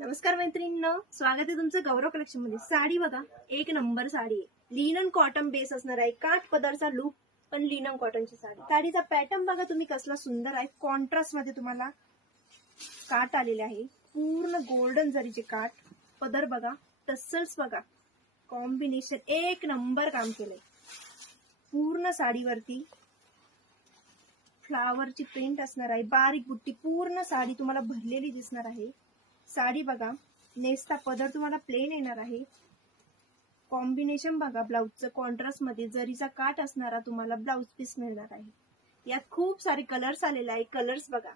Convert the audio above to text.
नमस्कार मैत्रिणींनो, स्वागत आहे तुमचं गौरव कलेक्शन मध्ये। साडी बघा, एक नंबर साडी आहे। लिनन कॉटन बेस असणार आहे, काठ पदरचा लुक पण लिनन कॉटनची साडी। साडीचा पॅटर्न बघा तुम्ही कसला सुंदर आहे। कॉन्ट्रास्ट मध्ये तुम्हाला काठ आलेले आहे, पूर्ण गोल्डन जरीचे काठ। पदर बघा, टसल्स बघा, कॉम्बिनेशन एक नंबर काम केलंय। पूर्ण साडीवरती फ्लावरची प्रिंट असणार आहे, बारीक बुट्टी, पूर्ण साडी तुम्हाला भरलेली दिसणार आहे। साडी बघा, नेसता पदर तुम्हाला प्लेन येणार आहे। कॉम्बिनेशन बघा, ब्लाउजचं कॉन्ट्रास्ट मध्ये जरीचा काठ असणारा तुम्हाला ब्लाउज पीस मिळणार आहे। यात खूप सारे कलर्स आलेले आहे, कलर्स बघा।